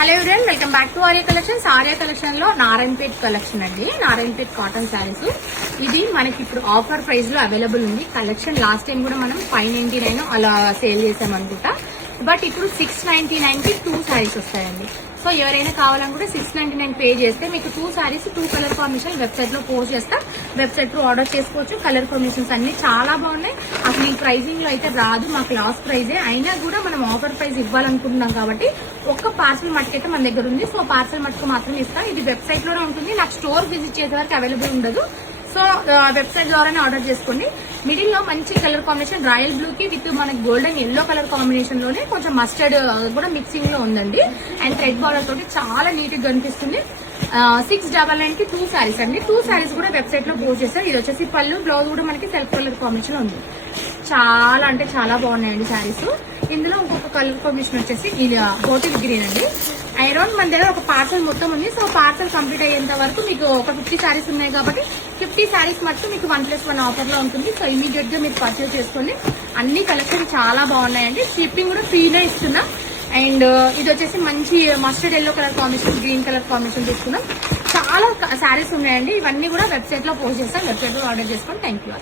Hello everyone, welcome back to Arya collections. Arya collection లో Narayanpet collection అండి. Narayanpet cotton saris ఇది మనకి ఇప్పుడు ఆఫర్ ప్రైస్ లో అవైలబుల్ ఉంది. కలెక్షన్ లాస్ట్ టైం కూడా మనం 599 అలా సేల్ చేసాం అనుకుంటా. బట్ ఇప్పుడు 699 కి 2 శారీస్ వస్తాయండి. సో ఎవరైనా కావాలనుకుంటే 699 పే చేస్తే మీకు 2 శారీస్ 2 కలర్ కాంబినేషన్ వెబ్సైట్ లో పోస్ట్ చేస్తాం. వెబ్సైట్ లో ఆర్డర్ చేసుకోవచ్చు. కలర్ కాంబినేషన్స్ అన్ని చాలా బాగున్నాయి. అసలు ఈ ప్రైజింగ్ లో అయితే రాదు, మాకు లాస్ట్ ప్రైజే అయినా కూడా మనం ఆఫర్ ప్రైస్ ఇవ్వాలనుకుంటున్నాం కాబట్టి ఒక్క పార్సల్ మట్టుకైతే మన దగ్గర ఉంది. సో పార్సల్ మట్టుకు మాత్రమే ఇస్తాం. ఇది వెబ్సైట్ లోనే ఉంటుంది, నాకు స్టోర్ విజిట్ చేసే వరకు అవైలబుల్ ఉండదు. సో వెబ్సైట్ ద్వారానే ఆర్డర్ చేసుకోండి. మిడిల్ లో మంచి కలర్ కాంబినేషన్ రాయల్ బ్లూ కి విత్ మనకి గోల్డెన్ ఎల్లో కలర్ కాంబినేషన్ లోనే కొంచెం మస్టర్డ్ కూడా మిక్సింగ్ లో ఉందండి. అండ్ థ్రెడ్ బార్డర్ తోటి చాలా నీట్ గా కనిపిస్తుంది. 699 కి 2 శారీస్ అండి. 2 శారీస్ కూడా వెబ్సైట్ లో పోస్ట్ చేస్తారు. ఇది వచ్చేసి పళ్ళు, బ్లౌజ్ కూడా మనకి సెల్ఫ్ కలర్ కాంబినేషన్ లో ఉంది. చాలా అంటే చాలా బాగున్నాయండి శారీస్. ఇందులో ఇంకొక కలర్ కాంబినేషన్ వచ్చేసి ఇది బాటిల్ గ్రీన్ అండి. ఐరన్ మన దగ్గర ఒక పార్సల్ మొత్తం ఉంది. సో పార్సల్ కంప్లీట్ అయ్యేంత వరకు మీకు ఒక 50 శారీస్ ఉన్నాయి కాబట్టి 50 శారీస్ మటుకు మీకు 1+1 ఆఫర్ లో ఉంటుంది. సో ఇమీడియట్ గా మీరు పర్చేస్ చేసుకోండి. అన్ని కలెక్షన్ చాలా బాగున్నాయండి. షిప్పింగ్ కూడా ఫ్రీనే ఇస్తున్నాం. అండ్ ఇది వచ్చేసి మంచి mustard yellow colour combination, green colour combination తీసుకున్నాం. చాలా శారీస్ ఉన్నాయండి. ఇవన్నీ కూడా వెబ్సైట్ లో పోస్ట్ చేస్తాం. వెబ్సైట్ లో ఆర్డర్ చేసుకోండి. Thank you.